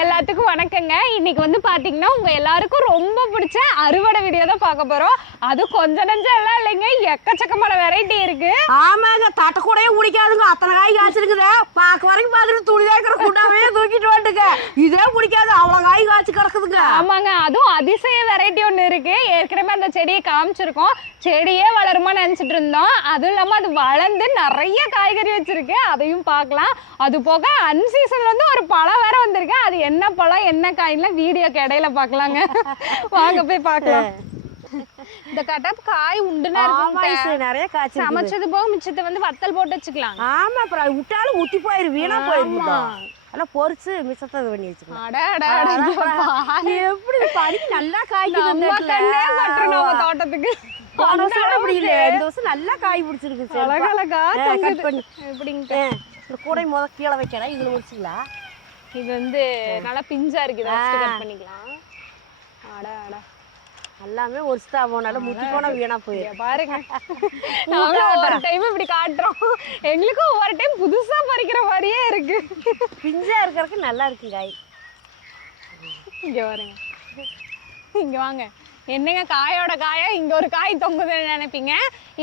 எல்லாத்துக்கும் வணக்கங்க. இன்னைக்கு வந்து பாத்தீங்கன்னா உங்க எல்லாருக்கும் ரொம்ப பிடிச்ச அறுவடை வீடியோ தான் பார்க்க போறோம். அது கொஞ்ச நஞ்சம் எல்லாம் இல்லைங்க. எக்கச்சக்கமான வெரைட்டி இருக்கு. ஆமாங்க. தட்டை கூடயே பிடிக்காதுங்க அத்தனை காய் காய்ச்சிருக்குது. பார்க்க வரைக்கும் பார்த்துட்டு துணி தேக்கிற குண்டாவே தூக்கிட்டு வந்துட்டுங்க. இதே பிடிக்காது அவ்வளோ காய் காய்ச்சி கிடக்குதுங்க. ஆமாங்க. அதுவும் அதிசய வெரைட்டி ஒன்று இருக்கு. ஏற்கனவே அந்த செடியை காமிச்சிருக்கோம். செடியே வளருமா நினைச்சிட்டு இருந்தோம். அதுவும் இல்லாம அது வளர்ந்து நிறைய காய்கறி வச்சிருக்கு. அதையும் பார்க்கலாம். அது போக அன்சீசன்ல இருந்து ஒரு பழம் வேற வந்திருக்கு அது என்ன பழம் என்ன காயின்ல வீடியோக்கு இடையில பார்க்கலாங்க. வாங்க போய் பார்க்கலாம். இந்த கட்டப் காய் உண்டுனா இருக்கும் நிறைய காய்ச்சி சமைச்சது போக மிச்சத்தை வந்து வத்தல் போட்டு வச்சுக்கலாம் ஆமா அப்புறம் விட்டாலும் முத்தி போயிரு வீணா ஆமா. அதெல்லாம் பொரிச்சு மிச்சத்தை இது பண்ணி வச்சுக்கலாம். அட, அட, அட, இங்க பாரு. எப்படி படி நல்லா ஆமா. தோட்டத்துக்கு. போன வருஷம் கூட இப்படி இல்ல இந்த வருஷம் நல்லா காய் பிடிச்சிருக்கு. அழகழகா. கட் பண்ணி. இந்த கூடை முத கீழே வைக்கிறேன் இதுல முடிச்சுக்கலாம். இது வந்து நல்லா பிஞ்சா இருக்கு. கட் பண்ணிக்கலாம். அட அட. எல்லாமே ஒரு ஸ்டா போனால முத்தி போனா வீணா போயிடும் பாருங்க. நாங்களும் ஒவ்வொரு டைம் இப்படி காட்டுறோம். எங்களுக்கும் ஒவ்வொரு டைம் புதுசா பறிக்கிற மாதிரியே இருக்கு. பிஞ்சா இருக்கறதுக்கு நல்லா இருக்கு காய் இங்க பாருங்க. இங்க வாங்க. என்னங்க காயோட காயா? இங்க ஒரு காய் தொங்குதுன்னு நினைப்பீங்க.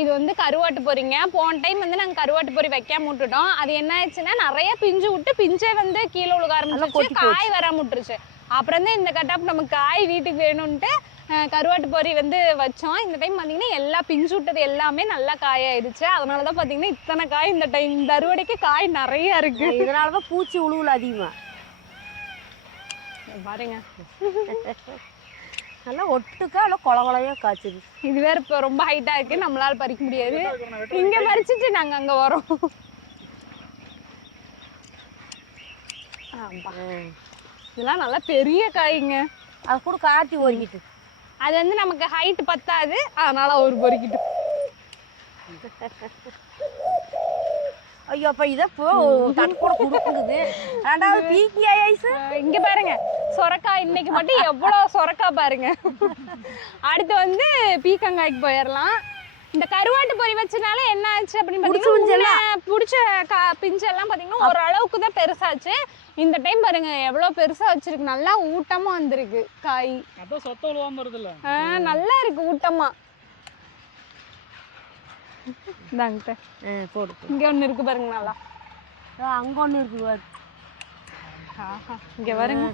இது வந்து கருவாட்டு பொரிங்க. போன டைம் வந்து நாங்க கருவாட்டு பொரி வைக்காம விட்டுட்டோம். அது என்ன ஆச்சுன்னா நிறைய பிஞ்சு விட்டு பிஞ்சே வந்து கீழே விழுக ஆரம்பிச்சிருச்சு. கொட்டி காய் வராம விட்டுருச்சு. அப்புறம் தான் இந்த கட்டாப் நமக்கு காய் வீட்டுக்கு வேணும்ன்ட்டு கருவாட்டு பொரி வந்து வச்சோம். இந்த டைம் பார்த்தீங்கன்னா எல்லா பிஞ்சு விட்டது எல்லாமே நல்லா காயாயிடுச்சு அதனால தான் பார்த்தீங்கன்னா இத்தனை காய் இந்த டைம் இந்த அறுவடைக்கு காய் நிறைய இருக்கு. இதனாலதான் பூச்சி உழுவுல அதிகமா. பாருங்க. நல்லா ஒட்டுக்கா நல்லா கொல கொலையா காய்ச்சிது. இது வேற இப்போ ரொம்ப ஹைட்டா இருக்கு நம்மளால பறிக்க முடியாது. இங்க பறிச்சுட்டு நாங்க அங்க வரோம். ஆமா. இதெல்லாம் நல்லா பெரிய காய்ங்க. அது கூட காத்தி ஓடிக்கிட்டு அது வந்து நமக்கு ஹைட் பத்தாது அதனால ஒரு பொறிக்கிட்டு. ஐயோ அப்ப இதை போ. தட்டு கூட கொடுக்குது ரெண்டாவது பீக்கி ஐஸ் இங்க பாருங்க. சொரக்காய் இன்னைக்கு மட்டும் எவ்வளவு சொரக்காய் பாருங்க. அடுத்து வந்து பீக்கங்காய்க்கு போயிடலாம் இந்த கருவாட்டு பொரி வச்சனால என்ன ஆச்சு அப்படின்னு முன்ன புடிச்ச கா பிஞ்செல்லாம் பார்த்தீங்கன்னா ஓரளவுக்கு தான் பெருசாச்சு. இந்த டைம் பாருங்க எவ்வளோ பெருசா வச்சிருக்கு. நல்லா ஊட்டமா வந்திருக்கு காய். நல்லா இருக்கு ஊட்டமா. இந்தாங்கிட்ட போடு இங்க ஒண்ணு இருக்கு பாருங்க நல்லா. ஆ, அங்க ஒண்ணு இருக்கு பாரு. ஆஹா இங்க பாருங்க.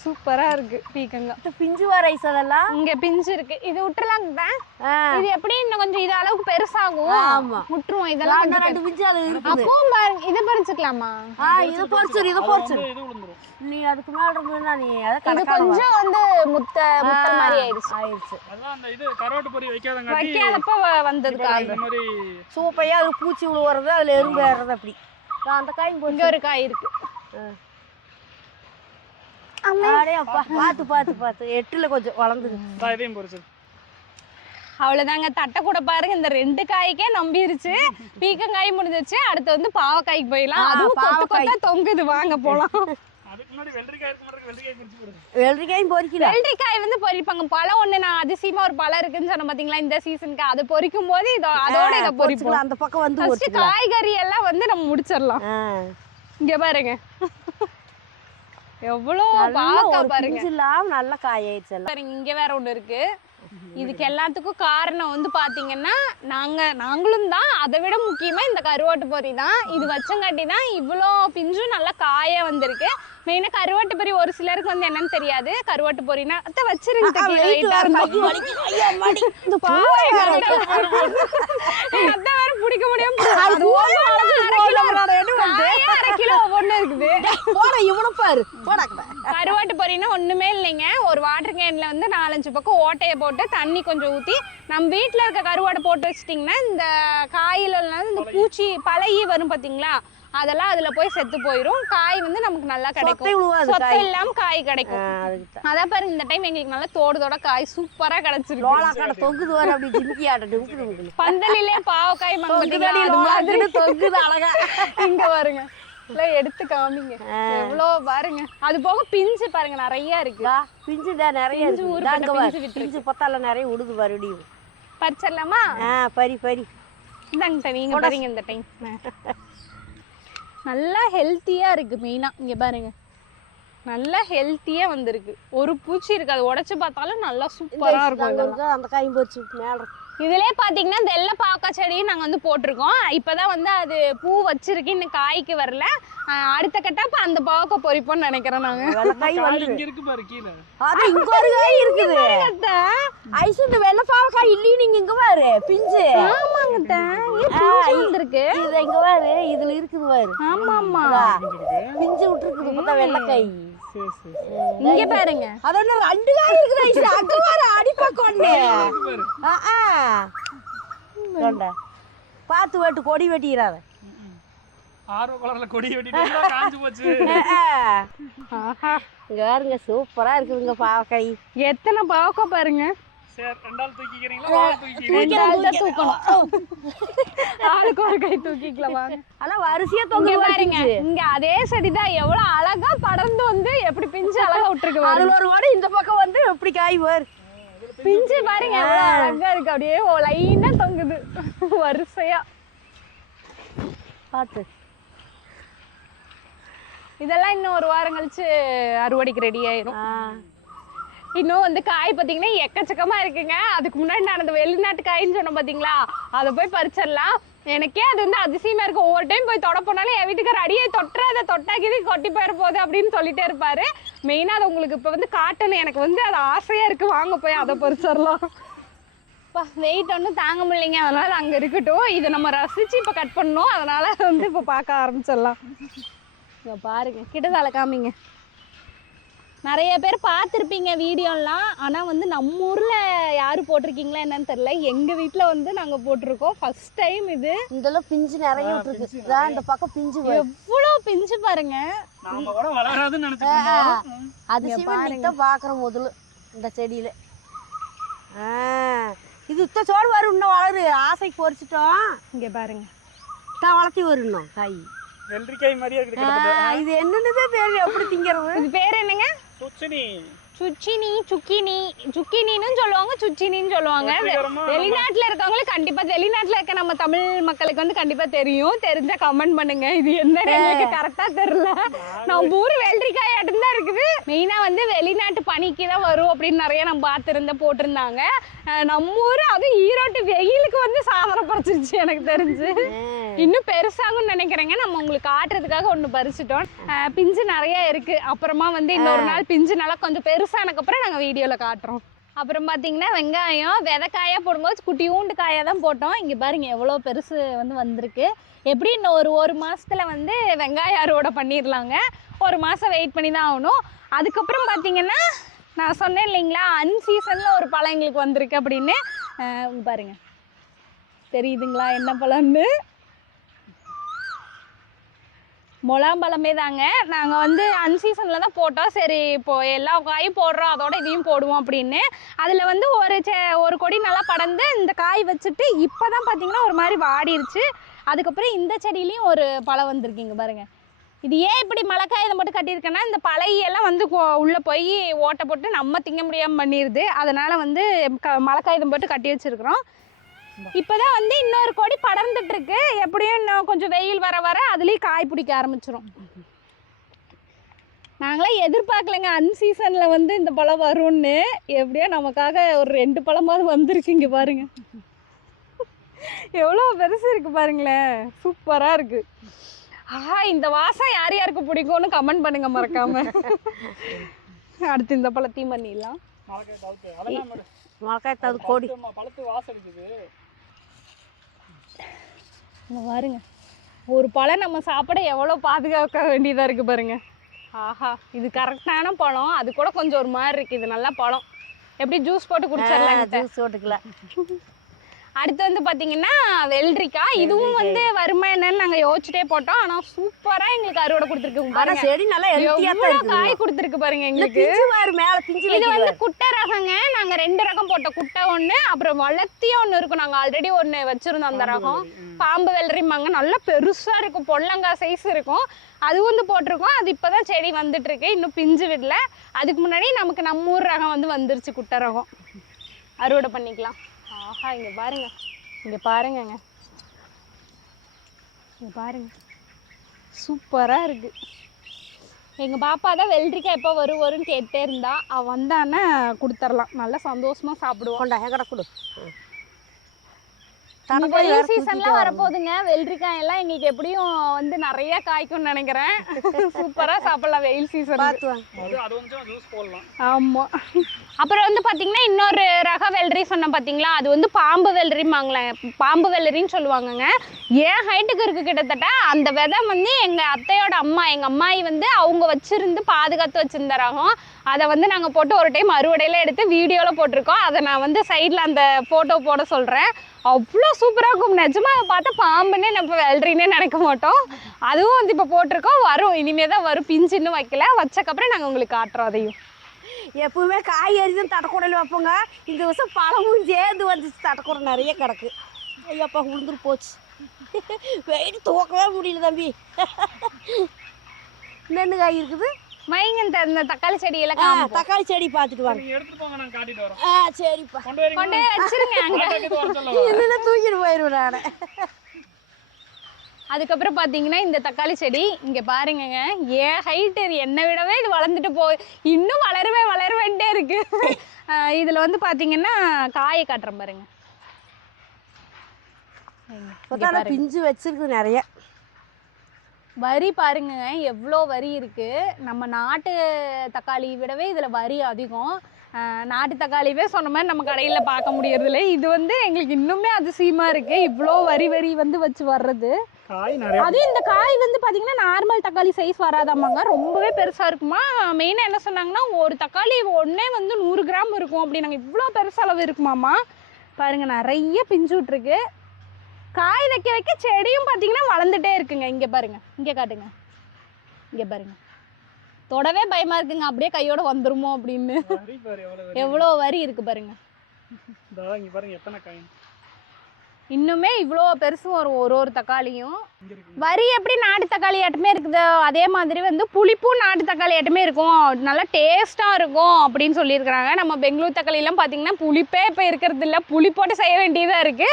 சூப்பரா இருக்கு பீக்கங்காய் பிஞ்சு வர ஐஸ் அதெல்லாம்? இங்க பிஞ்சு இருக்கு. இது விட்டுறலாங்க ஆ, இது எப்படி இன்னும் கொஞ்சம் இது அளவுக்கு பெருசாகும்? ஆமா. விட்டுருவோம் இதெல்லாம் ரெண்டு பிஞ்சு அது இருக்குது. அப்பவும் பாருங்க இதை பறிச்சுக்கலாமா? ஆ இதை பொறிச்சிரு இதை பொறிச்சிரு நீ அதுக்கு மேல இருந்ததுன்னா நீ அதை இது கொஞ்சம் வந்து முத்த முத்த மாதிரி ஆயிடுச்சு. ஆயிடுச்சு. அதான் அந்த இது கருவாட்டு பொரி வைக்காதங்காட்டி வைக்காதப்ப வந்தது காய் இந்த மாதிரி சூப்பையா அது பூச்சி விழுவுறது அதுல எறும்பு ஏறுறது அப்படி. அந்த இங்க போச்சு ஒரு காய் இருக்கு. பார்த்து பார்த்து பார்த்து எட்டுல கொஞ்சம் வளர்ந்துது. இதையும் அவ்வளவுதாங்க. தட்டை கூட பாருங்க இந்த ரெண்டு காய்க்கே நம்பிருச்சு. பீக்கங்காய் முடிஞ்சிருச்சு அடுத்து வந்து பாவக்காய்க்கு போயிடலாம். அதுவும் கொத்து. கொத்தா தொங்குது. வாங்க போலாம். வெள்ளரிக்காயும் பொறிக்கல. வெள்ளரிக்காய் வந்து பொரிப்பாங்க பழம் ஒண்ணு நான் அதிசயமா ஒரு பழம் இருக்குன்னு சொன்ன பாத்தீங்களா? இந்த சீசனுக்கு அது பொரிக்கும் போது இதோ அதோட இதை பொறிச்சுக்கலாம். அந்த பக்கம் வந்து காய்கறி எல்லாம் வந்து நம்ம முடிச்சிடலாம். இங்க பாருங்க. எவ்வளோ நல்லா பாவக்காய் ஒரு பாருங்க. நல்ல காயாயிடுச்சு எல்லாம். பாருங்க இங்க வேற ஒண்ணு இருக்கு. இதுக்கு எல்லாத்துக்கும் காரணம் வந்து பாத்தீங்கன்னா நாங்க நாங்களும் தான் அதை விட முக்கியமா இந்த கருவாட்டு பொரி தான் இது வச்சங்காட்டி தான் இவ்வளோ பிஞ்சும் நல்லா காயா வந்திருக்கு மெயினா கருவாட்டு பொரி ஒரு சிலருக்கு வந்து என்னன்னு தெரியாது கருவாட்டு பொரினா அத்தை வச்சிருங்க. அத்தை. பிடிக்க முடியாம கருவாட்டு பொரினா ஒண்ணுமே இல்லைங்க. ஒரு வாட்டர் கேன்ல வந்து நாலஞ்சு பக்கம் ஓட்டையை போட்டு தண்ணி கொஞ்சம் ஊத்தி நம்ம வீட்ல இருக்க கருவாடை போட்டு வச்சிட்டிங்கன்னா இந்த காயில இந்த பூச்சி பழைய வரும் பாத்தீங்களா? அதெல்லாம் அதுல போய் செத்து போயிரும். காய் வந்து நமக்கு நல்லா கிடைக்கும். சொத்தை. இல்லாம காய் கிடைக்கும். அதான் பாருங்க இந்த டைம் எங்களுக்கு நல்லா தோடுதோட காய் சூப்பரா கிடைச்சிருக்கு. தொங்குது வர அப்படி ஜிமிக்கி பந்தலிலே பாவக்காய் மாதிரி தொங்குது அழகா. இங்க பாருங்க. எடுத்து காமிங்க. எவ்வளோ பாருங்க. அது போக பிஞ்சு பாருங்க நிறைய இருக்கு. பிஞ்சு தான் நிறைய பிஞ்சு. பிஞ்சு பத்தால நிறைய உடுது மறுபடியும் பறிச்சிடலாமா ஆ பரி பரி. இந்தாங்க நீங்க பாருங்க இந்த டைம் நல்லா ஹெல்த்தியா இருக்கு மெயினா இங்க பாருங்க. நல்லா ஹெல்த்தியா வந்திருக்கு. ஒரு பூச்சி இருக்கு அதை உடைச்சு பார்த்தாலும் நல்லா சூப்பரா இருக்கும். அந்த காயும் பறிச்சு மேல இருக்கு. இதுலயே பாத்தீங்கன்னா வெள்ளை பாக்க செடியும் நாங்க வந்து போட்டிருக்கோம். இப்பதான் வந்து அது பூ வச்சிருக்கு இன்னும் காய்க்கு வரல. அடுத்த கட்டப்ப அந்த பாவக்காய் பொறிப்போம்னு நினைக்கிறோம் நாங்க. வெள்ளைக்காய் காய் வந்து இங்க இருக்கு பாரு கீழே. அது இங்க ஒரு காய் இருக்குது. ஐசு இந்த வெள்ளை பாவக்காய் இல்லையும் நீங்க இங்க பாரு பிஞ்சு. ஆமாங்க அத்தை. ஏன் ஆ, பிஞ்சு இ- வந்திருக்கு. இது இங்க பாரு இதுல இருக்குது பாரு. ஆமா ஆமா இதா, இருக்கு பிஞ்சு விட்டுருக்குது பார்த்தா வெள்ளைக்காய் சரி. இங்க பாருங்க. அதோட ரெண்டு காய் இருக்குது ஐசு அங்க ஒண்ணு. இருக்கு பாரு ஆ. கொண்டா. பார்த்து வெட்டு கொடி வெட்டிக்கிறாத ஆர்வ கலர்ல கொடி வெட்டிட்டு காஞ்சு போச்சு. இங்க பாருங்க சூப்பரா இருக்குதுங்க பாவக்காய். எத்தனை பாவக்காய் பாருங்க. சரி ரெண்டாள் தூக்கிக்கிறீங்களா? தூக்கிக்கிறீங்களா? தூக்கணும். ஆளுக்கு ஒரு கை தூக்கிக்கலாம் ஆனா வரிசையா தொங்க பாருங்க. இங்க அதே செடிதான் எவ்வளவு அழகா படர்ந்து வந்து எப்படி பிஞ்சு அழகா விட்டுருக்கு அதுல ஒரு வாடி இந்த பக்கம் வந்து எப்படி காய் வரு. பிஞ்சு பாருங்க எவ்வளவு அழகா இருக்கு. அப்படியே லைனா தொங்குது. வரிசையா. பார்த்து இதெல்லாம் இன்னும் ஒரு வாரம் கழிச்சு அறுவடைக்கு ரெடி ஆயிரும். இன்னும் வந்து காய் பார்த்தீங்கன்னா எக்கச்சக்கமாக இருக்குங்க. அதுக்கு முன்னாடி நான் அந்த வெளிநாட்டு காயின்னு சொன்னேன் பார்த்தீங்களா அதை போய் பறிச்சிடலாம். எனக்கே அது வந்து அதிசயமா இருக்கும் ஒவ்வொரு டைம் போய் தொட போனாலும் என் வீட்டுக்கார அடியை தொட்டுறாத தொட்டாக்கிது கொட்டி போயிட போகுது அப்படின்னு சொல்லிட்டே இருப்பாரு. மெயினாக அது உங்களுக்கு இப்போ வந்து காட்டணும் எனக்கு வந்து அது ஆசையாக இருக்குது வாங்க போய் அதை பறிச்சிடலாம். வெயிட் ஒன்றும் தாங்க முடியலைங்க. அதனால் அங்கே இருக்கட்டும். இதை நம்ம ரசித்து இப்போ கட் பண்ணோம் அதனால் வந்து இப்போ பார்க்க ஆரம்பிச்சிடலாம். இங்க பாருங்க கிட்டதால காமிங்க. நிறைய பேர் பார்த்துருப்பீங்க வீடியோலாம். ஆனால் வந்து நம்ம ஊரில் யார் போட்டிருக்கீங்களா என்னன்னு தெரில எங்கள் வீட்டில் வந்து நாங்கள் போட்டிருக்கோம். ஃபர்ஸ்ட் டைம் இது. இதெல்லாம் பிஞ்சு நிறைய விட்டுருக்கு. இந்த பக்கம் பிஞ்சு. எவ்வளோ பிஞ்சு பாருங்க. அதிசயமா பாருங்க. பார்க்குறோம் முதல்ல இந்த செடியில. ஆ. இது இத்த சோடு வரும் இன்னும் வளரு. ஆசைக்கு பொறிச்சிட்டோம். இங்கே பாருங்க. தான் வளர்த்தி வரும் இன்னும். காய் வெள்ளரிக்காய் மாதிரியே கிட்டத்தட்ட இது என்னன்னு தெரியும் எப்படி திங்கிறது? இது பேர் என்னங்க? சுச்சினி. சுச்சினி சுக்கினி சுக்கினின்னு சொல்லுவாங்க சுச்சினின்னு சொல்லுவாங்க. வெளிநாட்டுல இருக்கவங்களுக்கு கண்டிப்பா வெளிநாட்டுல இருக்க நம்ம தமிழ் மக்களுக்கு வந்து கண்டிப்பா தெரியும். தெரிஞ்சா கமெண்ட் பண்ணுங்க. இது என்ன எங்களுக்கு கரெக்டா தெரியல. நம்ம ஊர் வெள்ளரிக்காய் தான் இருக்குது. மெயினா வந்து வெளிநாட்டு பனிக்கு தான் வரும் அப்படின்னு நிறைய நம்ம பார்த்துருந்த போட்டிருந்தாங்க. நம்ம ஊர் அதுவும் ஈரோட்டு வெயிலுக்கு வந்து சாதனை பறிச்சிருச்சு எனக்கு தெரிஞ்சு. இன்னும் பெருசாகும்னு நினைக்கிறேங்க. நம்ம உங்களுக்கு காட்டுறதுக்காக ஒன்று பறிச்சிட்டோம். பிஞ்சு நிறைய இருக்கு. அப்புறமா வந்து இன்னொரு நாள் பிஞ்சு நல்லா கொஞ்சம் பெருசானக்கப்புறம் நாங்கள் வீடியோவில் காட்டுறோம். அப்புறம் பார்த்தீங்கன்னா வெங்காயம் விதைக்காயாக போடும்போது குட்டியூண்டு காயாக தான் போட்டோம். இங்கே பாருங்க எவ்வளோ பெருசு வந்து வந்திருக்கு. எப்படி இன்னும் ஒரு ஒரு மாசத்துல வந்து வெங்காய அறுவடை பண்ணிடலாங்க ஒரு மாதம் வெயிட் பண்ணி தான் ஆகணும். அதுக்கப்புறம் பார்த்தீங்கன்னா நான் சொன்னேன் இல்லைங்களா அன்சீசனில் ஒரு பழம் எங்களுக்கு வந்திருக்கு அப்படின்னு. அஹ் இங்க பாருங்க. தெரியுதுங்களா என்ன பழம்னு? முலாம்பழமே தாங்க நாங்கள் வந்து அன்சீசனில் தான் போட்டோம். சரி இப்போ எல்லா காயும் போடுறோம். அதோட இதையும் போடுவோம் அப்படின்னு. அதில் வந்து ஒரு செ ஒரு கொடி நல்லா படர்ந்து இந்த காய் வச்சுட்டு இப்போ தான் பார்த்தீங்கன்னா ஒரு மாதிரி வாடிருச்சு. அதுக்கப்புறம் இந்த செடியிலையும் ஒரு பழம் வந்திருக்கீங்க பாருங்கள் இது ஏன் இப்படி மழைக்காய் இதை மட்டும் கட்டியிருக்கேன்னா இந்த பழையெல்லாம் வந்து உள்ளே போய் ஓட்டை போட்டு நம்ம திங்க முடியாமல் பண்ணிடுது அதனால் வந்து க மழைக்காயுதம் போட்டு கட்டி வச்சுருக்குறோம். இப்போதான் வந்து இன்னொரு கொடி படர்ந்துட்டு இருக்கு எப்படியும் இன்னும் கொஞ்சம் வெயில் வர வர அதுலேயும் காய் பிடிக்க ஆரம்பிச்சிரும். நாங்களே எதிர்பார்க்கலைங்க அன்சீசனில் வந்து இந்த பழம் வரும்னு. எப்படியோ நமக்காக ஒரு ரெண்டு பழமாவது வந்திருக்கு இங்கே பாருங்க. எவ்வளோ பெருசு இருக்கு பாருங்களேன். சூப்பராக இருக்கு. ஆஹா இந்த வாசம் யார் யாருக்கு பிடிக்கும்னு கமெண்ட் பண்ணுங்க மறக்காம. அடுத்து இந்த பழத்தையும் பண்ணிடலாம் தவிர்த்து. மிளகாய் தது கொடி. பழுத்து- பழுத்து வாசம் அடிக்குது. இங்க பாருங்க ஒரு பழம் நம்ம சாப்பிட எவ்வளோ பாதுகாக்க வேண்டியதாக இருக்குது பாருங்க. ஆஹா இது கரெக்டான பழம். அது கூட கொஞ்சம் ஒரு மாதிரி இருக்கு. இது நல்ல பழம். எப்படி ஜூஸ் போட்டு குடிச்சிடலாம் ஜூஸ் ஓட்டுக்கலாம் அடுத்து வந்து பார்த்தீங்கன்னா வெள்ளரிக்காய். இதுவும் வந்து வருமா என்னன்னு நாங்கள் யோசிச்சுட்டே போட்டோம். ஆனால் சூப்பராக எங்களுக்கு அறுவடை கொடுத்துருக்கு. பாருங்க. செடி நல்லா தான் எவ்வளோ காய் கொடுத்துருக்கு பாருங்க எங்களுக்கு. மேல பிஞ்சு இது வந்து குட்டை ரகங்க. நாங்க ரெண்டு ரகம் போட்டோம் குட்டை ஒண்ணு அப்புறம் வளர்த்திய ஒண்ணு இருக்கும். நாங்க ஆல்ரெடி ஒண்ணு வச்சிருந்தோம் அந்த ரகம். பாம்பு வெள்ளரிம்பாங்க. நல்லா பெருசா இருக்கும். பொல்லங்காய் சைஸ் இருக்கும். அது வந்து போட்டிருக்கோம். அது இப்பதான் செடி வந்துட்டு இருக்கு இன்னும் பிஞ்சு விடல. அதுக்கு முன்னாடி நமக்கு நம்ம ஊர் ரகம் வந்து வந்துருச்சு குட்டை ரகம். அறுவடை பண்ணிக்கலாம். ஆஹா இங்கே பாருங்க. இங்கே பாருங்கங்க. இங்கே பாருங்க. சூப்பராக இருக்கு. எங்கள் பாப்பா தான் வெள்ளரிக்காய் எப்போ வரும் வரும்னு கேட்டே இருந்தா அவள் வந்தானே கொடுத்துர்லாம். நல்லா சந்தோஷமாக சாப்பிடுவோம் கொண்டா கொடு. வெயில் சீசன்லாம் வரப்போகுதுங்க. வெள்ளரிக்காய் எல்லாம் எங்களுக்கு எப்படியும் வந்து நிறைய காய்க்கும்னு நினைக்கிறேன். சூப்பராக சாப்பிடலாம் வெயில் சீசன் ஆமா. அப்புறம் வந்து பாத்தீங்கன்னா இன்னொரு ரக வெள்ளரி சொன்னேன் பாத்தீங்களா? அது வந்து பாம்பு வெள்ளரிம்பாங்களே. பாம்பு வெள்ளரின்னு சொல்லுவாங்கங்க. ஏன் ஹைட்டுக்கு இருக்கு கிட்டத்தட்ட. அந்த விதை வந்து எங்க அத்தையோட அம்மா எங்க அம்மாயி வந்து அவங்க வச்சிருந்து பாதுகாத்து வச்சிருந்த ரகம். அதை வந்து நாங்கள் போட்டு ஒரு டைம் அறுவடையில எடுத்து வீடியோவில் போட்டிருக்கோம். அதை நான் வந்து சைடில் அந்த ஃபோட்டோ போட சொல்கிறேன் அவ்வளோ சூப்பராக இருக்கும். நிஜமாக பார்த்தா பாம்புன்னே நம்ம வெள்ளரின்னே நினைக்க மாட்டோம். அதுவும் வந்து இப்போ போட்டிருக்கோம். வரும். இனிமேல் தான் வரும். பிஞ்சு இன்னும் வைக்கல. வச்சக்கப்புறம் நாங்கள் உங்களுக்கு காட்டுறோம் அதையும். எப்பவுமே காய்கறி தான் தட்டக்கூடையில் வைப்போங்க. இந்த வருஷம் பழமும் சேர்ந்து வந்துச்சு. தட்டக்கூடை நிறைய கிடக்கு. ஐயப்பா உளுந்துரு போச்சு. வெயிட் தூக்கவே முடியல தம்பி. நெண்ணு காய் இருக்குது? வைங்க இந்த தக்காளி காமிப்போம். தக்காளி செடி பார்த்துட்டு வாங்க. நீங்க எடுத்துட்டு போங்க நான் காட்டிட்டு வரேன். ஆ சரிப்பா. கொண்டு வச்சிருங்க அங்க. இல்லைன்னா தூக்கிட்டு போயிடுவேன் நான். அதுக்கப்புறம் பாத்தீங்கன்னா இந்த தக்காளி செடி இங்க பாருங்கங்க ஏன் ஹைட் என்னை விடவே இது வளர்ந்துட்டு போய் இன்னும் வளருவே வளருவேன்ட்டே இருக்கு. இதுல வந்து பாத்தீங்கன்னா காயை காட்டுறேன் பாருங்க. பிஞ்சு வச்சிருக்கு நிறைய. வரி பாருங்க எவ்வளோ வரி இருக்கு. நம்ம நாட்டு தக்காளி விடவே இதுல வரி அதிகம். நாட்டு தக்காளிவே சொன்ன மாதிரி நம்ம கடையில பார்க்க முடியறதில்ல. இது வந்து எங்களுக்கு இன்னுமே அதிசயமா இருக்கு. இவ்வளோ வரி வரி வந்து வச்சு வர்றது. அதுவும் இந்த காய் வந்து பாத்தீங்கன்னா நார்மல் தக்காளி சைஸ் வராதாமாங்க ரொம்பவே பெருசா இருக்குமா? மெயினாக என்ன சொன்னாங்கன்னா ஒரு தக்காளி ஒண்ணே வந்து நூறு கிராம் இருக்கும் அப்படின்னாங்க. இவ்வளோ பெருசளவு இருக்குமாமா பாருங்க நிறைய பிஞ்சு விட்டுருக்கு. காய் வைக்க வைக்க செடியும் பாத்தீங்கன்னா வளர்ந்துட்டே இருக்குங்க. இங்க பாருங்க. இங்க காட்டுங்க. இங்க பாருங்க. தொடவே பயமா இருக்குங்க. அப்படியே கையோட வந்துருமோ அப்படின்னு. எவ்வளோ வரி. இருக்கு பாருங்க. பாருங்க எத்தனை காய். இன்னுமே இவ்வளோ பெருசு வரும் ஒரு ஒரு தக்காளியும். வரி எப்படி நாட்டு தக்காளி ஆட்டமே இருக்குது அதே மாதிரி வந்து புளிப்பும் நாட்டு தக்காளி ஆட்டமே இருக்கும். நல்லா டேஸ்ட்டாக இருக்கும் அப்படின்னு சொல்லியிருக்கிறாங்க. நம்ம பெங்களூர் தக்காளிலாம் பார்த்தீங்கன்னா புளிப்பே இப்போ இருக்கிறது இல்லை. புளிப்போட்டு செய்ய வேண்டியதாக இருக்குது இருக்கு.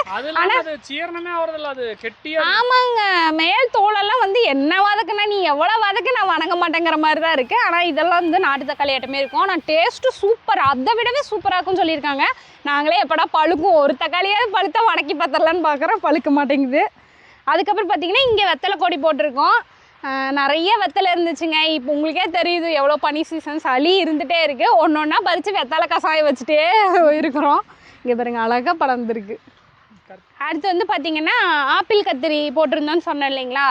ஆமாங்க. மேல் தோலெல்லாம் வந்து என்ன வதக்குனா நீ எவ்வளோ வதக்கு நான் வணங்க மாட்டேங்கிற மாதிரி தான் இருக்குது ஆனால் இதெல்லாம் வந்து நாட்டு தக்காளி ஆட்டமே இருக்கும். ஆனால் டேஸ்ட்டு சூப்பர் அதை விடவே சூப்பராக இருக்கும்னு சொல்லியிருக்காங்க. நாங்களே எப்படா பழுக்கும் ஒரு தக்காளியாவது பழுத்தா வடக்கி பழுக்கலான்னு பார்க்குறோம். பழுக்க மாட்டேங்குது. அதுக்கப்புறம் பார்த்தீங்கன்னா இங்கே வெத்தலை கொடி போட்டிருக்கோம். நிறைய வெத்தலை இருந்துச்சுங்க. இப்போ உங்களுக்கே தெரியுது எவ்வளோ பனி சீசன் சளி இருந்துகிட்டே இருக்குது ஒன்று ஒன்றா பறித்து வெத்தலை கசாயம் வச்சுட்டே இருக்கிறோம். இங்கே பாருங்க அழகாக படர்ந்துருக்கு. அடுத்து வந்து பார்த்தீங்கன்னா ஆப்பிள் கத்திரி போட்டிருந்தோன்னு சொன்னேன் இல்லைங்களா?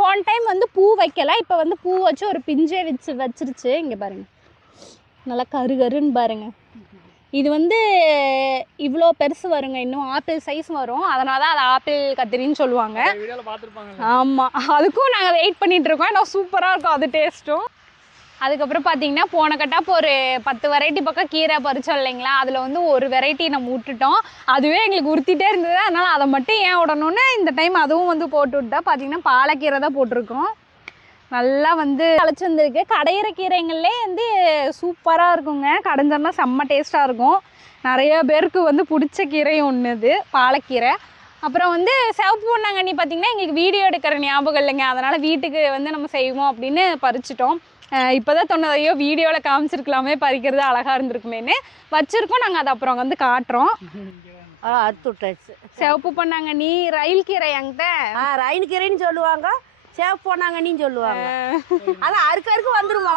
போன டைம் வந்து பூ வைக்கல. இப்போ வந்து பூ வச்சு ஒரு பிஞ்சே வச்சு வச்சிருச்சு. இங்கே பாருங்கள் நல்லா கரு கருன்னு பாருங்கள் இது வந்து இவ்வளோ பெருசு வருங்க. இன்னும் ஆப்பிள் சைஸ் வரும். அதனால தான் அது ஆப்பிள் கத்திரின்னு சொல்லுவாங்க. ஆமாம் அதுக்கும் நாங்கள் வெயிட் பண்ணிட்டு இருக்கோம். ஆனால் சூப்பராக இருக்கும். அது டேஸ்ட்டும் அதுக்கப்புறம் பார்த்தீங்கன்னா போன கட்டாப்போ ஒரு பத்து வெரைட்டி பக்கம் கீரை பறிச்சோம் இல்லைங்களா? அதில் வந்து ஒரு வெரைட்டி நம்ம விட்டுட்டோம். அதுவே எங்களுக்கு உறுத்திட்டே இருந்தது. அதனால் அதை மட்டும் ஏன் விடணும்னு இந்த டைம் அதுவும் வந்து போட்டு விட்டா பார்த்தீங்கன்னா பாலக்கீரை தான் போட்டிருக்கோம். நல்லா வந்து அழைச்சி வந்திருக்கு. கடையிற கீரைங்கள்லே வந்து சூப்பராக இருக்குங்க. கடைஞ்சோம்னா செம்ம டேஸ்ட்டாக இருக்கும். நிறைய பேருக்கு வந்து பிடிச்ச கீரை ஒன்று இது பாலக்கீரை. அப்புறம் வந்து சிவப்பு பொன்னாங்கண்ணி பார்த்தீங்கன்னா எங்களுக்கு வீடியோ எடுக்கிற ஞாபகம் இல்லைங்க. அதனால் வீட்டுக்கு வந்து நம்ம செய்வோம் அப்படின்னு பறிச்சிட்டோம். இப்போ தான் ஐயோ வீடியோவில் காமிச்சிருக்கலாமே பறிக்கிறது அழகாக இருந்திருக்குமேன்னு. வச்சுருக்கோம். நாங்கள் அதை அப்புறம் வந்து காட்டுறோம். ஆ அறுத்து விட்டாச்சு. சிவப்பு பொன்னாங்கண்ணி ரயில் கீரை என்கிட்ட. ஆ ரயின் கீரைன்னு சொல்லுவாங்க. சேவ் போனாங்கன்னு சொல்லுவாங்க அது அறுக்க அறுக்க வந்துரும்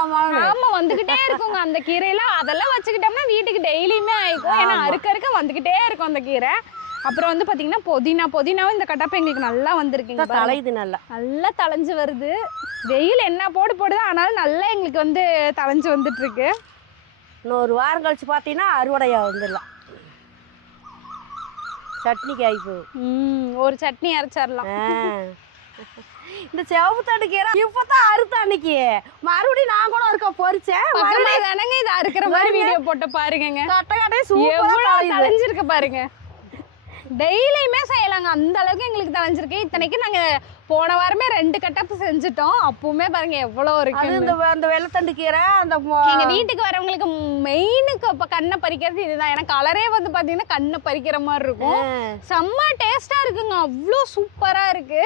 ஆமா வந்துகிட்டே இருக்குங்க அந்த கீரையெல்லாம். அதெல்லாம் வச்சுக்கிட்டோம்னா வீட்டுக்கு டெய்லியுமே ஆயிக்கும். ஏன்னா. அறுக்க அறுக்க வந்துகிட்டே இருக்கும் அந்த கீரை. அப்புறம் வந்து பாத்தீங்கன்னா புதினா புதினாவும் இந்த கட்டப்பை எங்களுக்கு நல்லா வந்திருக்குங்க. தலையுது நல்லா. நல்லா தளைஞ்சு வருது. வெயில் என்ன போடு போடுது ஆனாலும் நல்லா எங்களுக்கு வந்து தளைஞ்சு வந்துட்டு இருக்கு இன்னும் ஒரு வாரம் கழிச்சு பார்த்தீங்கன்னா அறுவடையா வந்துடலாம். சட்னி காய் போகும். ம், ஒரு சட்னி அரைச்சிடலாம். இந்த செவப்பு தண்டு கீரை இப்பதான் அறுத்த அன்னைக்கு. மறுபடியும் நான் கூட இருக்க பொறிச்சேன் பக்கமா தானங்க இது அறுக்கிற மாதிரி வீடியோ போட்டு பாருங்கங்க. கட்ட கட்டையே சூப்பரா எவ்வளவு தலையுது. தளைஞ்சிருக்கு பாருங்க. டெய்லியுமே செய்யலாங்க. அந்த அளவுக்கு எங்களுக்கு தளைஞ்சிருக்கு இத்தனைக்கு நாங்க போன வாரமே ரெண்டு கட்டப்பு செஞ்சுட்டோம். அப்பவுமே பாருங்க எவ்வளவு இருக்கு இந்த அந்த வெள்ளத்தண்டு கீரை அந்த எங்க வீட்டுக்கு வரவங்களுக்கு மெயினுக்கு இப்ப கண்ணை பறிக்கிறது இதுதான். ஏன்னா கலரே வந்து பாத்தீங்கன்னா கண்ணை பறிக்கிற மாதிரி இருக்கும். செம்ம டேஸ்டா இருக்குங்க. அவ்வளோ சூப்பரா இருக்கு.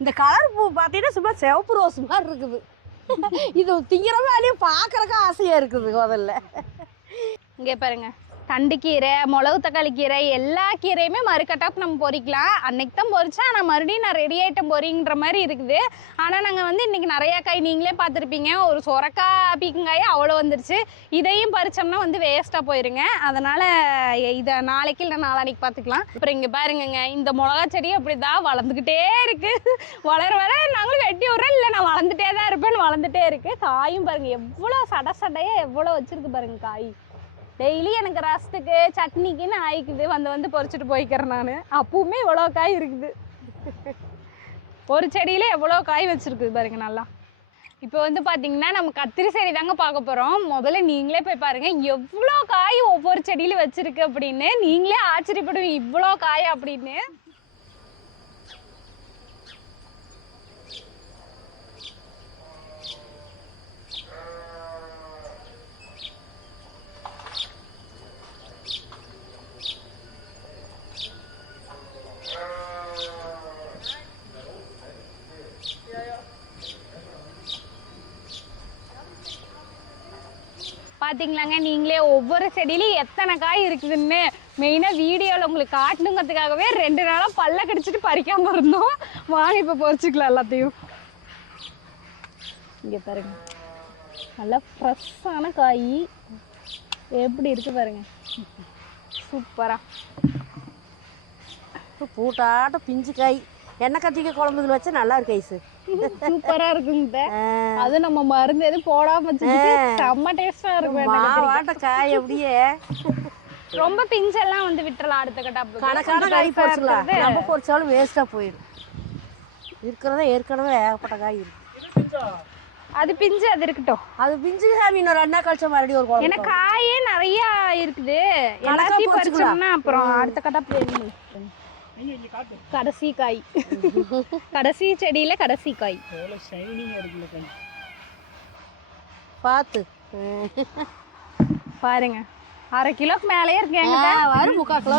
இந்த கலர் பூ பார்த்தீங்கன்னா சும்மா சிவப்பு ரோஸ் மாதிரி இருக்குது. இது திங்கிற வேலையும் பார்க்கறக்கு ஆசையாக இருக்குது முதல்ல. இங்கே பாருங்க. தண்டுக்கீரை மிளகு தக்காளி கீரை எல்லா கீரையுமே மறுக்கட்டாப்பு நம்ம பொறிக்கலாம். அன்னைக்கு தான் பொறிச்சா ஆனால் மறுபடியும் நான் ரெடி ஐட்டம் பொறிங்கிற மாதிரி இருக்குது. ஆனால் நாங்கள் வந்து இன்றைக்கி நிறையா காய் நீங்களே பார்த்துருப்பீங்க. ஒரு சொரக்காய் பீக்கங்காய் அவ்வளோ வந்துருச்சு. இதையும் பறித்தோம்னா வந்து வேஸ்ட்டாக போயிருங்க. அதனால் இதை நாளைக்கு இல்லை நாளானைக்கு பார்த்துக்கலாம். அப்புறம் இங்கே பாருங்கங்க இந்த மிளகா செடி அப்படி தான் வளர்ந்துக்கிட்டே இருக்குது வளர வர நாங்களும் வெட்டி விட்றோம். இல்லை நான் வளர்ந்துட்டே தான் இருப்பேன்னு வளர்ந்துட்டே இருக்கு. காயும் பாருங்கள் எவ்வளோ சட சடையாக எவ்வளோ வச்சுருக்கு பாருங்கள் காய். டெய்லி எனக்கு ரசத்துக்கு சட்னிக்குன்னு ஆயிக்குது. வந்து வந்து பொறிச்சிட்டு போய்க்கிறேன் நான். அப்பவுமே இவ்வளோ காய் இருக்குது. ஒரு செடியில் எவ்வளோ காய் வச்சுருக்குது பாருங்க நல்லா. இப்போ வந்து பார்த்தீங்கன்னா நம்ம கத்திரி செடி தாங்க பார்க்க போகிறோம் முதல்ல நீங்களே போய் பாருங்கள் எவ்வளோ காய் ஒவ்வொரு செடியில் வச்சுருக்கு அப்படின்னு. நீங்களே ஆச்சரியப்படுவீங்க. இவ்வளோ காய் அப்படின்னு. பார்த்தீங்களாங்க நீங்களே ஒவ்வொரு செடியிலையும் எத்தனை காய் இருக்குதுன்னு மெயினாக வீடியோவில் உங்களுக்கு காட்டணுங்கிறதுக்காகவே ரெண்டு நாளாக பல்ல கடிச்சிட்டு பறிக்காமல் இருந்தோம். வாங்க இப்போ பொறிச்சிக்கலாம் எல்லாத்தையும். இங்கே பாருங்க. நல்லா ஃப்ரெஷ்ஷான காய். எப்படி இருக்கு பாருங்க. சூப்பராக பூட்டாட்டம் பிஞ்சு காய். எண்ணெய் கத்திரிக்காய் குழம்பு இதில் வச்சா நல்லா இருக்கு ஐஸு சூப்பராக இருக்குங்க. அது நம்ம மருந்து எதுவும் போடாம வச்சுக்கிட்டு செம்ம டேஸ்டா இருக்கும் காய் அப்படியே. ரொம்ப பிஞ்செல்லாம் வந்து விட்டுறலாம் அடுத்த கட்டாப்பு கணக்கான காய் பொறிச்சிடலாம் நம்ம பொறிச்சாலும் வேஸ்ட்டாக போயிடும். இருக்கிறதே ஏற்கனவே ஏகப்பட்ட காய் இருக்கு. அது பிஞ்சு அது இருக்கட்டும். அது பிஞ்சு சாமி ரெண்டு நாள் கழிச்சா மறுபடியும் ஒரு ஏன்னா குழம்பு காயே நிறைய இருக்குது. கணக்கா எல்லாத்தையும் பொறிச்சுக்கலாம். பறிச்சோம்னா அப்புறம் அடுத்த கட்டாப்பு கடைசி காய். கடைசி செடியில கடைசி காய். பார்த்து பாருங்க. அரை கிலோக்கு மேலேயே இருக்கு என்கிட்ட. வரும் முக்கால் கிலோ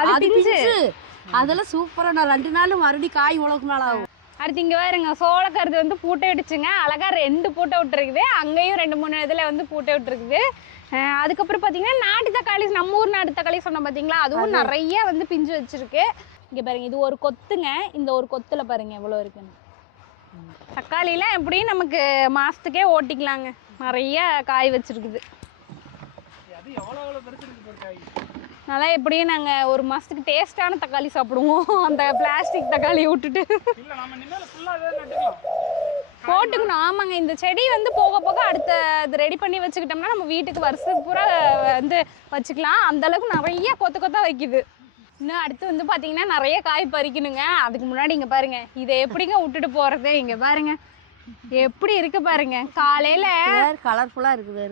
அது பிஞ்சு. அதெல்லாம் சூப்பராக நான் ரெண்டு நாள் மறுபடியும் காய் உழவுக்கு நாள் ஆகும். அடுத்து இங்க பாருங்க சோளக்கருது வந்து பூட்டை விட்டுச்சுங்க அழகா ரெண்டு பூட்டை விட்டுருக்குது. அங்கேயும் ரெண்டு மூணு இதுல வந்து பூட்டை விட்டுருக்குது. அதுக்கப்புறம் பாத்தீங்கன்னா நாட்டு தக்காளி நம்ம ஊர் நாட்டு தக்காளி சொன்னோம் பாத்தீங்களா? அதுவும் நிறைய வந்து பிஞ்சு வச்சிருக்கு. இங்கே பாருங்கள் இது ஒரு கொத்துங்க. இந்த ஒரு கொத்தில் பாருங்கள் எவ்வளோ இருக்குன்னு. தக்காளிலாம் எப்படியும் நமக்கு மாதத்துக்கே ஓட்டிக்கலாங்க. நிறைய காய் வச்சுருக்குது. அது நல்லா எப்படியும் நாங்கள் ஒரு மாதத்துக்கு டேஸ்டான தக்காளி சாப்பிடுவோம். அந்த பிளாஸ்டிக் தக்காளி விட்டுட்டு. போட்டுக்கணும். ஆமாங்க இந்த செடி வந்து போக போக அடுத்த இது ரெடி பண்ணி வச்சுக்கிட்டோம்னா நம்ம வீட்டுக்கு வருஷத்துக்கு பூரா வந்து வச்சுக்கலாம். அந்த அளவுக்கு நிறைய கொத்து கொத்தா வைக்குது. இன்னும் அடுத்து வந்து பார்த்தீங்கன்னா நிறைய காய் பறிக்கணுங்க. அதுக்கு முன்னாடி இங்கே பாருங்க. இதை எப்படிங்க விட்டுட்டு போகிறது இங்கே பாருங்க. எப்படி இருக்கு பாருங்க. காலையில் கலர்ஃபுல்லாக இருக்குது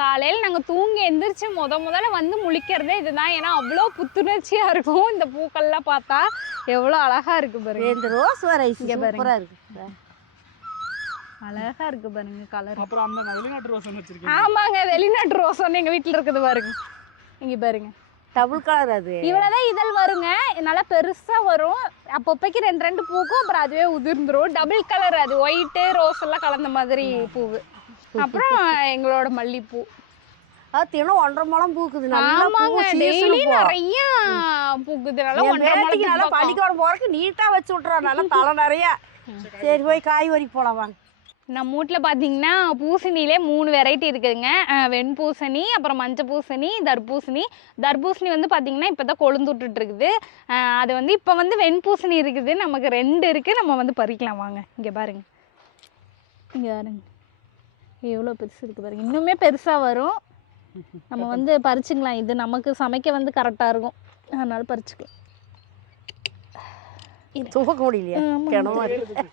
காலையில் நாங்கள் தூங்கி எந்திரிச்சு முத முதல்ல வந்து முழிக்கிறதே இதுதான். ஏன்னா அவ்வளோ புத்துணர்ச்சியாக இருக்கும் இந்த பூக்கள்லாம் பார்த்தா. எவ்வளோ அழகாக இருக்கு பாருங்க. இந்த ரோஸ் வர இங்க பாருங்க. இருக்கு. அழகாக இருக்கு பாருங்க கலர் அப்புறம் அந்த வெளிநாட்டு ரோஸ் ஆமாங்க வெளிநாட்டு ரோஸ் ஒன்று எங்கள் வீட்டில் இருக்குது பாருங்க. இங்கே பாருங்க. டபுள் கலர் அது. இவ்வளோதான் இதழ் வருங்க. நல்லா பெருசாக வரும். அப்பப்போக்கு ரெண்டு ரெண்டு பூக்கும் அப்புறம் அதுவே உதிர்ந்துரும். டபுள் கலர் அது. ஒயிட்டு ரோஸ் எல்லாம் கலந்த மாதிரி பூவு. அப்புறம் எங்களோட மல்லிப்பூ. அது தினம் ஒன்றரை முழம் பூக்குது. நிறைய பூக்குது. நல்லா ஒன்றரை நல்லா மணி பள்ளிக்கூடம் போறதுக்கு நீட்டா வச்சு விட்டுறா. நல்லா தலை நிறைய. சரி போய் காய் வரைக்கும் போலாம் வாங்க. நம்ம வீட்டில் பார்த்தீங்கன்னா பூசணியிலே மூணு வெரைட்டி இருக்குதுங்க. வெண்பூசணி அப்புறம் மஞ்சள் பூசணி தர்பூசணி. தர்பூசணி வந்து பார்த்தீங்கன்னா இப்போ தான் கொழுந்து அது வந்து இப்போ வந்து வெண்பூசணி இருக்குது. நமக்கு ரெண்டு இருக்குது நம்ம வந்து பறிக்கலாம். வாங்க இங்கே பாருங்க. இங்கே பாருங்க. எவ்வளோ பெருசு இருக்குது பாருங்க. இன்னுமே பெருசாக வரும். நம்ம வந்து பறிச்சுக்கலாம். இது நமக்கு சமைக்க வந்து கரெக்டாக இருக்கும். அதனால பறிச்சுக்கலாம். தூக்க முடியலையா. கிணமா இருக்கு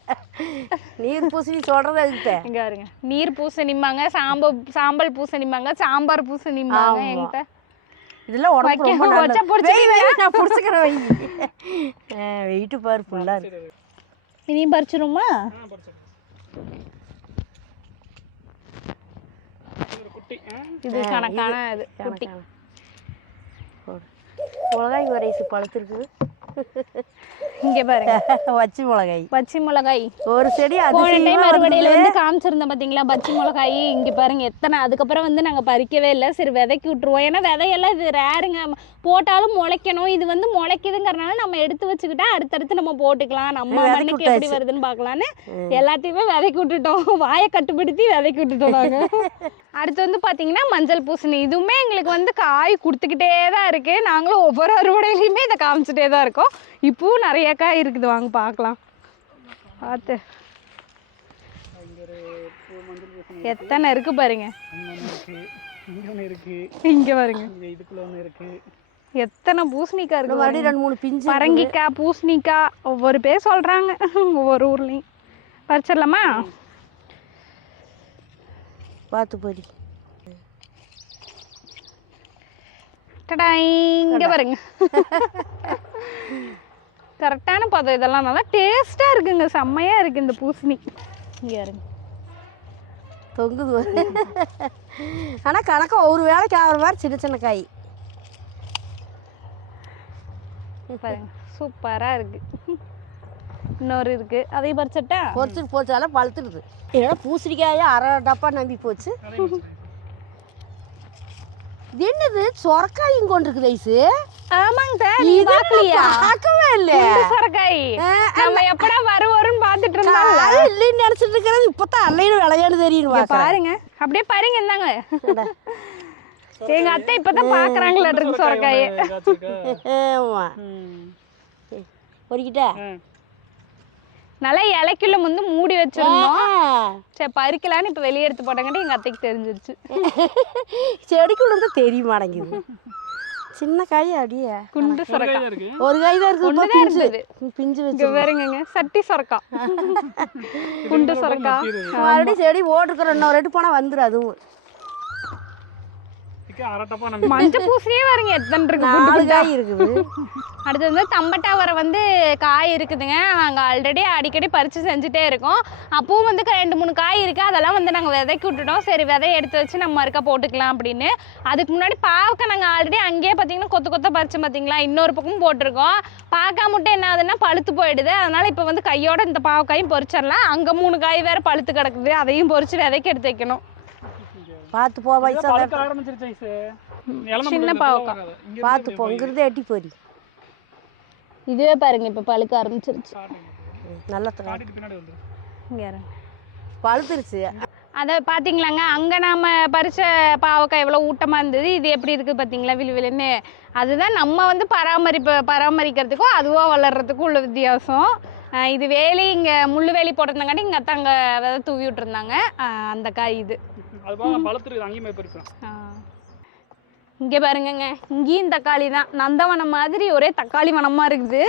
நீர் பூசணி சொல்றது அதுக்கிட்ட இங்க பாருங்க. நீர் பூசணிம்பாங்க சாம்ப சாம்பல் பூசணிம்பாங்க சாம்பார் பூசணிம்பாங்க. என்கிட்ட. இதெல்லாம் உடம்புக்கு ரொம்ப நல்லது. நான் பிடிச்சிக்கிறேன் பாரு ஃபுல்லாக இருக்கு. இதையும் பறிச்சிருமா இது கணக்கான இது குட்டி. மிளகாய் வரைசு பழுத்திருக்குது. இங்க பாருங்க. வச்சி மிளகாய். பச்சை மிளகாய். ஒரு செடி போன டைம் அறுவடையில. வந்து காமிச்சிருந்தோம் பாத்தீங்களா? பச்சை மிளகாய். இங்க பாருங்க எத்தனை அதுக்கப்புறம் வந்து நாங்க பறிக்கவே இல்லை. சரி விதைக்கு விட்டுருவோம். ஏன்னா விதையெல்லாம் இது ரேருங்க போட்டாலும் முளைக்கணும். இது வந்து முளைக்குதுங்கிறனால நம்ம எடுத்து வச்சுக்கிட்டா அடுத்தடுத்து நம்ம போட்டுக்கலாம். நம்ம மண்ணுக்கு எப்படி. வருதுன்னு பார்க்கலான்னு எல்லாத்தையுமே விதைக்கு விட்டுட்டோம். வாயை கட்டுப்படுத்தி விதைக்கு விட்டுட்டோம் நாங்க. அடுத்து வந்து பாத்தீங்கன்னா மஞ்சள் பூசணி. இதுவுமே எங்களுக்கு வந்து காய் கொடுத்துக்கிட்டே தான் இருக்கு. நாங்களும் ஒவ்வொரு அறுவடையிலையுமே இதை காமிச்சிட்டே தான் இருக்கோம். இப்பவும் நிறைய காய் இருக்குது. வாங்க பார்க்கலாம். பார்த்து. எத்தனை இருக்கு பாருங்க. இங்க பாருங்க. எத்தனை பூசணிக்காய் இருக்கு. மறுபடியும் ரெண்டு மூணு பிஞ்சு பரங்கிக்காய் பூசணிக்காய் ஒவ்வொரு பேர் சொல்றாங்க. ஒவ்வொரு ஊர்லயும். பறிச்சிடலாமா பார்த்து போடி. டடா இங்க பாருங்க. கரெக்டான பதம் இதெல்லாம். நல்லா டேஸ்டா இருக்குங்க. செம்மையா இருக்கு இந்த பூசணி. இங்க பாருங்க. தொங்குது ஆனா கணக்கா ஒரு வேலைக்கு ஆகிற மாதிரி சின்ன சின்ன காய். பாருங்க. சூப்பரா இருக்கு. இன்னொரு இருக்கு. அதையும் பறிச்சட்டா? பொறிச்சிட்டு போச்சாலும் பழுத்துடுது. ஏன்னா பூசணிக்காயே அரை டப்பா நம்பி போச்சு. என்னது? சொரக்காயும் கொண்டு இருக்குது ஐசு ஆமாங்க சார் நீ பார்க்கலையா? பார்க்கவே இல்லை சொரக்காய். நம்ம எப்படா வரு வரும்னு பார்த்துட்டு இருந்தாங்க இல்லைன்னு நினைச்சிட்டு இருக்கிறது இப்பதான் அல்லைன்னு விளையாடு தெரியும் இங்க பாருங்க. அப்படியே பாருங்க இந்தாங்க. எங்க அத்தை இப்பதான் பாக்குறாங்களா இருக்கு சொரக்காயை? ஆமா. ம். பொறிக்கிட்டா. நல்லா இலைக்குள்ள வந்து மூடி வச்சிருந்தோம். சரி பறிக்கலான்னு இப்ப வெளியே எடுத்து போட்டாங்கட்டு எங்க அத்தைக்கு தெரிஞ்சிருச்சு. செடிக்குள்ள இருந்தா தெரிய மாட்டேங்குது. சின்ன காய் அப்படியே குண்டு ஒரு சொரக்காய். காய் தான் இருக்கு. ஒரு காய் தான் இருக்கு ஒண்ணுதான் பிஞ்சு. இருந்தது. பிஞ்சு இங்க வச்சு பாருங்கங்க சட்டி சொரக்கா குண்டு சொரக்கா மறுபடியும் செடி ஓட்டுருக்குற இன்னொரு ரெட்டு போனா வந்துடும் அதுவும். இக்க அரை டப்பா நம்ம மஞ்ச பூசணியே பாருங்க எத்தனை இருக்கு குண்டு நாலு குண்டா. காய் இருக்குது. அடுத்து வந்து தம்பட்டாவரை வந்து காய் இருக்குதுங்க. நாங்கள் ஆல்ரெடி அடிக்கடி பறித்து செஞ்சுட்டே இருக்கோம். அப்பவும் வந்து ரெண்டு மூணு காய் இருக்குது அதெல்லாம் வந்து நாங்கள் விதைக்கு விட்டுட்டோம். சரி விதைய எடுத்து வச்சு நம்ம மறுக்கா போட்டுக்கலாம் அப்படின்னு. அதுக்கு முன்னாடி பாவக்காய் நாங்கள் ஆல்ரெடி அங்கேயே பார்த்தீங்கன்னா கொத்து கொத்த பறிச்சு பார்த்தீங்களா இன்னொரு பக்கமும் போட்டிருக்கோம். பாக்கா மட்டும் என்ன ஆகுதுன்னா பழுத்து போயிடுது. அதனால் இப்போ வந்து கையோட இந்த பாவக்காயும் பொறிச்சிடலாம். அங்கே மூணு காய் வேறு பழுத்து கிடக்குது. அதையும் பொறிச்சு விதைக்கு எடுத்து வைக்கணும். பார்த்து போ வயசா சின்ன. இங்க பார்த்து போ இங்கிருந்து எட்டி போடி. இதுவே பாருங்க இப்போ பழுக்க ஆரம்பிச்சிருச்சு. நல்லா. இங்கே. பழுத்துருச்சு. அதை பார்த்தீங்களாங்க அங்கே நாம் பறிச்ச பாவக்காய் எவ்வளோ ஊட்டமாக இருந்தது இது எப்படி இருக்குது பார்த்தீங்களா விழு விழுன்னு. அதுதான் நம்ம வந்து பராமரிப்பு பராமரிக்கிறதுக்கும் அதுவாக வளர்கிறதுக்கும் உள்ள வித்தியாசம். ஆஹ் இது வேலி இங்கே முள்ளு வேலி போட்டிருந்தாங்காட்டி இங்கே அத்தை அங்கே விதை தூவி விட்டுருந்தாங்க. அந்த காய் இது. அது பாருங்க, அங்கேயுமே பறிக்கலாம் இங்கே பாருங்கங்க இங்கேயும் தக்காளி தான். நந்தவனம் மாதிரி ஒரே தக்காளி வனமாக இருக்குது.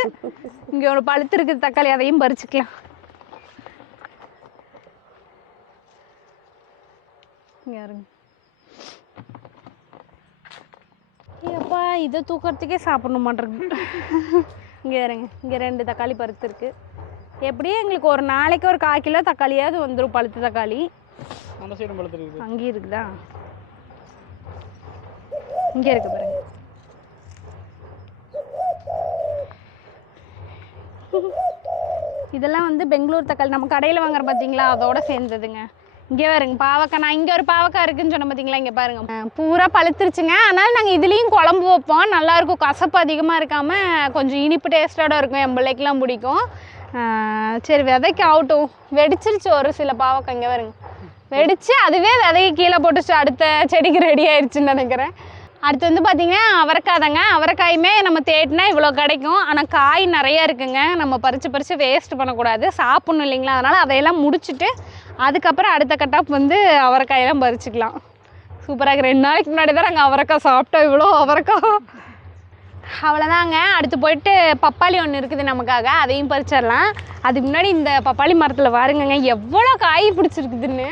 இங்கே ஒரு பழுத்து இருக்குது தக்காளி அதையும் பறிச்சுக்கலாம். ஏப்பா இதை தூக்கிறதுக்கே சாப்பிட மாட்டேங்குது இங்கே இருங்க இங்கே ரெண்டு தக்காளி பருத்து இருக்குது எப்படியும் எங்களுக்கு ஒரு நாளைக்கு ஒரு கால் கிலோ தக்காளியாவது வந்துடும் பழுத்து தக்காளி. அந்த சைடும் பழுத்துருக்கு அங்கேயும் இருக்குதா? இங்கே இருக்கு பாருங்க. இதெல்லாம் வந்து பெங்களூர் தக்காளி. நம்ம கடையில் வாங்குற பார்த்தீங்களா அதோட சேர்ந்ததுங்க. இங்கே பாருங்க பாவக்காய். நான் இங்கே ஒரு பாவக்காய் இருக்குன்னு சொன்ன பார்த்தீங்களா இங்கே பாருங்க. பூரா பழுத்துருச்சுங்க. அதனால் நாங்கள் இதுலேயும் குழம்பு வைப்போம். நல்லாயிருக்கும் கசப்பு அதிகமாக இருக்காமல் கொஞ்சம் இனிப்பு டேஸ்ட்டோட இருக்கும். என் பிள்ளைக்கெலாம் பிடிக்கும். சரி விதைக்கு ஆகட்டும். வெடிச்சிருச்சு ஒரு சில பாவக்காய். இங்கே வருங்க வெடிச்சு அதுவே விதையை கீழே போட்டுச்சு. அடுத்த செடிக்கு ரெடி ஆயிடுச்சுன்னு நினைக்கிறேன். அடுத்து வந்து பார்த்தீங்கன்னா அவரைக்காய் தாங்க. அவரைக்காயுமே நம்ம தேடினா இவ்வளோ கிடைக்கும். ஆனால் காய் நிறையா இருக்குங்க. நம்ம பறித்து பறித்து வேஸ்ட் பண்ணக்கூடாது. சாப்பிட்ணும் இல்லைங்களா? அதனால் அதையெல்லாம் முடிச்சுட்டு அதுக்கப்புறம் அடுத்த கட்டாப் வந்து அவரைக்காயெல்லாம் பறிச்சுக்கலாம். சூப்பராக ரெண்டு நாளைக்கு முன்னாடி தான் நாங்கள் அவரைக்காய் சாப்பிட்டோம். இவ்வளோ அவரைக்காய். அவ்வளோதாங்க அடுத்து போயிட்டு பப்பாளி ஒன்று இருக்குது நமக்காக. அதையும் பறிச்சிடலாம். அதுக்கு முன்னாடி இந்த பப்பாளி மரத்தில் பாருங்கங்க எவ்வளோ காய் பிடிச்சிருக்குதுன்னு.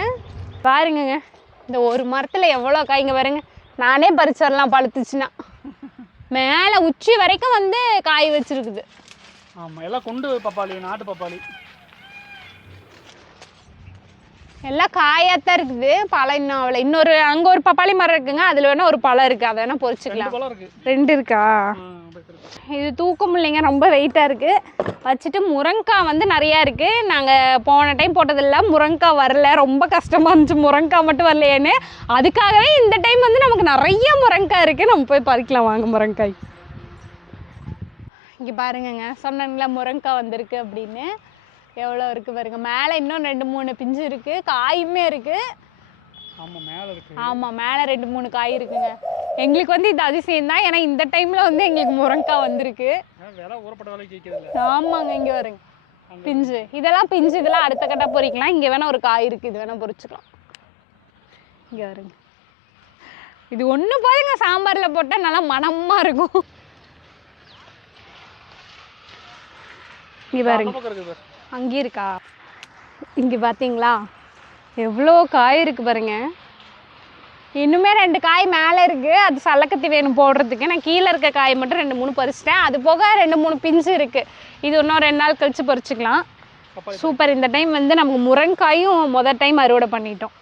பாருங்கங்க இந்த ஒரு மரத்தில் எவ்வளோ காய்ங்க பாருங்க. நானே பறிச்சிடலாம் பழுத்துச்சுன்னா. மேலே உச்சி வரைக்கும் வந்து காய் வச்சிருக்குது. ஆமா எல்லாம் கொண்டு பப்பாளி நாட்டு பப்பாளி. எல்லாம் காயாத்தான் இருக்குது. பழம் இன்னும் அவ்வளோ. இன்னொரு அங்கே ஒரு பப்பாளி மரம் இருக்குங்க. அதில் வேணால் ஒரு பழம் இருக்குது அதை வேணால் பொறிச்சிக்கலாம். ரெண்டு இருக்கா. இது தூக்கம் இல்லைங்க ரொம்ப வெயிட்டாக இருக்குது வச்சுட்டு முருங்காய் வந்து நிறையா இருக்குது நாங்கள் போன டைம் போட்டதில்ல முருங்காய் வரல. ரொம்ப கஷ்டமாக இருந்துச்சு. முருங்காய் மட்டும் வரலையேன்னு. அதுக்காகவே இந்த டைம் வந்து நமக்கு நிறைய முருங்காய் இருக்குது நம்ம போய் பறிக்கலாம். வாங்க முருங்காய் இங்கே பாருங்கங்க சொன்னேன்ல முருங்காய் வந்திருக்கு அப்படின்னு. எவ்வளோ இருக்குது பாருங்க. மேலே இன்னும் ரெண்டு மூணு பிஞ்சு இருக்குது காயுமே இருக்குது ஆமாம் மேலே இருக்கு. ரெண்டு மூணு காய் இருக்குங்க. எங்களுக்கு வந்து இது அதிசயம் தான். ஏன்னா இந்த டைமில் வந்து எங்களுக்கு முருங்காய் வந்திருக்கு. ஆமாங்க இங்கே வருங்க. பிஞ்சு. இதெல்லாம் பிஞ்சு இதெல்லாம் அடுத்த கட்டா பொரிக்கலாம் இங்கே வேணா ஒரு காய் இருக்குது இது வேணா பொரிச்சுக்கலாம் இங்கே வருங்க. இது ஒன்று போதுங்க சாம்பாரில் போட்டால் நல்லா மணமாக இருக்கும். இங்கே பாருங்க. அங்கே இருக்கா இங்கே பார்த்தீங்களா எவ்வளோ காய் இருக்குது பாருங்க. இன்னுமே ரெண்டு காய் மேலே இருக்குது அது சல்லக்கத்தி வேணும் போடுறதுக்கு. நான் கீழே இருக்க காய் மட்டும் ரெண்டு மூணு பறிச்சிட்டேன். அது போக ரெண்டு மூணு பிஞ்சு இருக்குது இது இன்னும் ரெண்டு நாள் கழிச்சு பறிச்சுக்கலாம். சூப்பர் இந்த டைம் வந்து நமக்கு முருங்காயும் முதல் டைம் அறுவடை பண்ணிட்டோம்.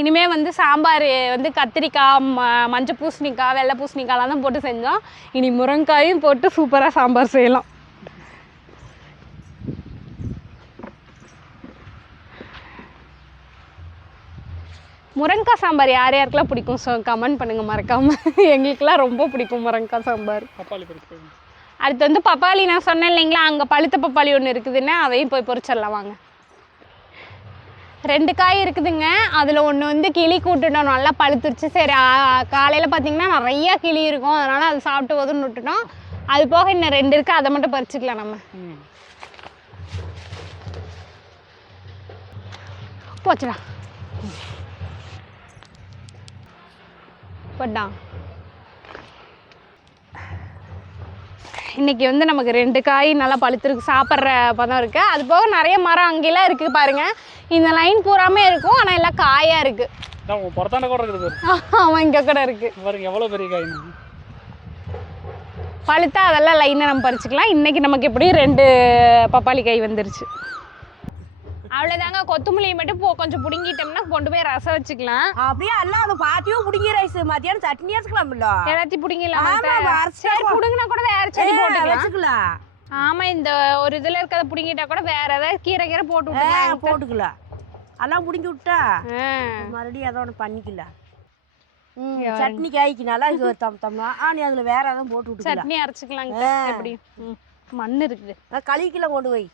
இனிமே வந்து சாம்பார் வந்து கத்திரிக்காய் ம மஞ்சள் பூசணிக்காய் வெள்ளை பூசணிக்காய்லாம் தான் போட்டு செஞ்சோம். இனி முருங்காயும் போட்டு சூப்பராக சாம்பார் செய்யலாம். முருங்காய் சாம்பார் யார் யாருக்கெல்லாம் பிடிக்கும்? ஸோ கமெண்ட் பண்ணுங்கள் மறக்காமல் எங்களுக்கெல்லாம் ரொம்ப பிடிக்கும் முருங்காய் சாம்பார். பப்பாளி போய் அடுத்து வந்து பப்பாளி நான் சொன்னேன் இல்லைங்களா? அங்கே பழுத்த பப்பாளி ஒன்று இருக்குதுன்னு அதையும் போய் பொறிச்சிடலாம் வாங்க. ரெண்டு காய் இருக்குதுங்க. அதில் ஒன்று வந்து கிளி கூட்டுட்டோம் நல்லா பழுத்துருச்சு. சரி காலையில் பார்த்தீங்கன்னா நிறைய கிளி இருக்கும். அதனால் அது சாப்பிட்டு போதும்னு விட்டுட்டோம். அது போக இன்னும் ரெண்டு இருக்குது அதை மட்டும் பறிச்சுக்கலாம் நம்ம. போச்சுடா. போட்டா இன்னைக்கு வந்து நமக்கு ரெண்டு காய் நல்லா பழுத்துருக்கு சாப்பிட்ற பதம் இருக்கு. அது போக நிறைய மரம் அங்கெல்லாம் இருக்குது பாருங்க. இந்த லைன் பூராமே இருக்கும். ஆனால் எல்லாம் காயாக இருக்கு. இதான் உன் புறத்தாண்ட கூட இருக்குது அவன் இங்கே கூட இருக்கு. பாருங்க எவ்வளோ பெரிய காய் பழுத்தா அதெல்லாம் லைனை நம்ம பறிச்சுக்கலாம். இன்னைக்கு நமக்கு எப்படி ரெண்டு பப்பாளி காய் வந்துருச்சு. அவ்வளோதாங்க கொத்தமல்லி மட்டும் போ கொஞ்சம் பிடுங்கிட்டோம்னா கொண்டு போய் ரசம் வச்சுக்கலாம். அப்படியே எல்லாம் அந்த பாத்தியும் பிடிங்கி ரைஸ் மத்தியானம் சட்னி வச்சுக்கலாம்ல எல்லாத்தையும் பிடிங்கலாம் ஆமா, அரைச்சு சரி பிடுங்கினா கூட வேற செடி போட்டுக்கலாம். வச்சுக்கலாம். ஆமா இந்த ஒரு இதுல இருக்கிறத புடுங்கிட்டா கூட வேற ஏதாவது கீரை கீரை போட்டு விட்டுக்கலாம். போட்டுக்கலாம் எல்லாம் பிடிங்கி விட்டா. மறுபடியும் ஏதோ ஒன்று இங்க சட்னி காய்க்குனால இது ஒரு தம் தம்னா? ஆ நீ அதில் வேற எதுவும் போட்டு விட்டுக்கலாம் சட்னி அரைச்சுக்கலாம் ஆ. எப்படி. மண் இருக்குது. நான் கழுவிக்கலாம் கொண்டு போய்.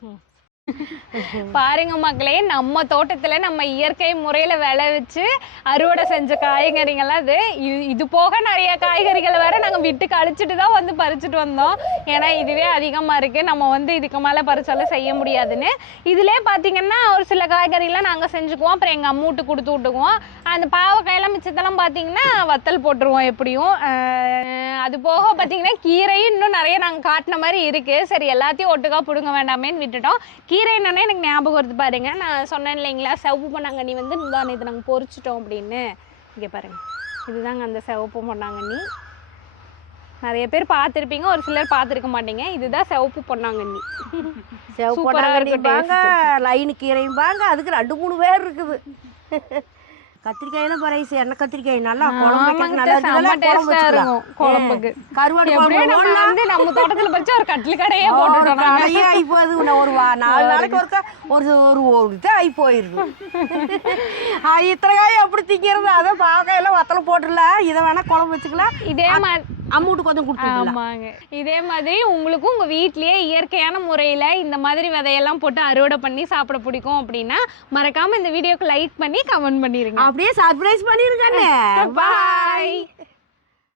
பாருங்க மக்களே நம்ம தோட்டத்துல நம்ம இயற்கை முறையில விளைவிச்சு அறுவடை செஞ்ச காய்கறிகள்லாம் அது. இது இது போக நிறைய காய்கறிகளை வேற நாங்க விட்டு கழிச்சுட்டு தான் வந்து பறிச்சுட்டு வந்தோம். ஏன்னா இதுவே அதிகமா இருக்கு. நம்ம வந்து இதுக்கு மேல பறிச்சாலும் செய்ய முடியாதுன்னு. இதுல பாத்தீங்கன்னா ஒரு சில காய்கறிலாம் நாங்க செஞ்சுக்குவோம். அப்புறம் எங்க அம்மூட்டு கொடுத்து விட்டுக்குவோம். அந்த பாவக்காயெல்லாம் மிச்சத்தெல்லாம் பாத்தீங்கன்னா வத்தல் போட்டுருவோம் எப்படியும். அது போக பாத்தீங்கன்னா கீரையும் இன்னும் நிறைய நாங்க காட்டின மாதிரி இருக்கு. சரி எல்லாத்தையும் ஒட்டுக்கா பிடுங்க வேண்டாமேன்னு விட்டுட்டோம். கீரை என்னன்னே எனக்கு ஞாபகம் வருது பாருங்க. நான் சொன்னேன் இல்லைங்களா சிவப்பு பொன்னாங்கண்ணி வந்து முந்தானே இது நாங்கள் பொரிச்சிட்டோம் அப்படின்னு. இங்கே பாருங்க. இதுதாங்க அந்த சிவப்பு பொன்னாங்கண்ணி. நிறைய பேர் பார்த்துருப்பீங்க ஒரு சிலர் பார்த்துருக்க மாட்டீங்க. இதுதான் சிவப்பு பொன்னாங்கண்ணி. செவப்பு பொன்னாங்கண்ணி லைனு கீரையும் பாங்க அதுக்கு ரெண்டு மூணு பேர் இருக்குது. கத்திரிக்காயெல்லாம் பரைஸ் எண்ணெய் கத்திரிக்காய்? நல்லா குழம்பு நல்லா. இருக்கும் குழம்புக்கு. கருவாடு குழம்பு நம்ம வந்து நம்ம தோட்டத்துல பறிச்சு ஒரு கட்டில் கடையே போட்டுட்டோம் ஆகி போகுது ஒரு வா- நாலு நாளைக்கு ஒருக்கா ஒரு ஒரு இது ஆகி போயிருது அது இத்தனை காய் எப்படி திங்கிறது அதான் பாவக்காயெல்லாம் வத்தல போட்டுடல. இதை வேணா குழம்பு வச்சுக்கலாம். இதே மாதிரி அம்மூட்டு கொஞ்சம் கொடுத்துக்கலாம் ஆமாங்க. இதே மாதிரி உங்களுக்கும் உங்க வீட்லயே இயற்கையான முறையில இந்த மாதிரி விதையெல்லாம் போட்டு அறுவடை பண்ணி சாப்பிட பிடிக்கும் அப்படின்னா மறக்காம இந்த வீடியோக்கு லைக் பண்ணி கமெண்ட் பண்ணிருங்க. அப்படியே சர்ப்ரைஸ் பண்ணிருக்கானே பாய்